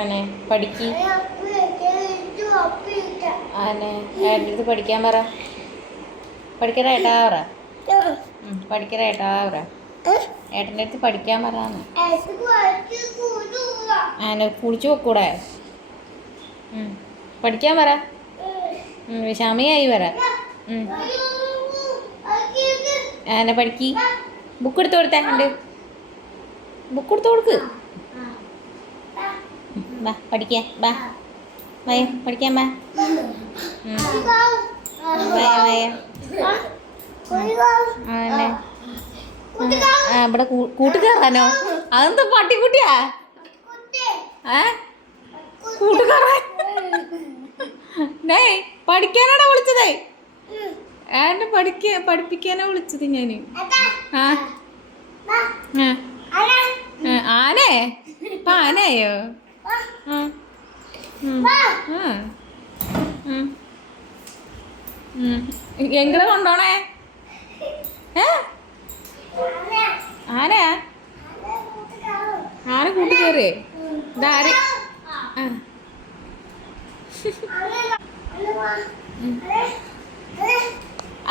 ആനെ പഠിക്ക്. ആനെ ഏട്ടൻ്റെ അടുത്ത് പഠിക്കാൻ പറ. പഠിക്കറ ഏട്ടാ പറ. പഠിക്കറ ഏട്ടാ പറ. ഏട്ടൻ്റെ അടുത്ത് പഠിക്കാൻ പറയാന്ന്. ആനെ കുളിച്ചു വെക്കൂടെ? പഠിക്കാൻ പറ. ക്ഷമയായി പറ. ആനെ പഠിക്ക്. ബുക്ക് എടുത്ത് കൊടുത്തേ. ഉണ്ട് ബുക്ക് എടുത്ത് കൊടുക്ക്. ബാ പഠിക്കാൻ ബാ. വയ പഠിക്കാൻ ബാ. വയ വയ. ആനെ ഇവിടെ കൂട്ടുകാരാനോ? അതെന്താ പട്ടിക്കുട്ടിയാ? കൂട്ടുകാരൻ പഠിക്കാനാണോ വിളിച്ചതേ? ഏട്ടൻ പഠിപ്പിക്കാനാ വിളിച്ചത് ഞാന്. ആനേ ഇപ്പൊ ആനയോ? എങ്ങനെ കൊണ്ടോണേ? ആനയാ? ആന കൂട്ടുകാരേ? ഇതാര്?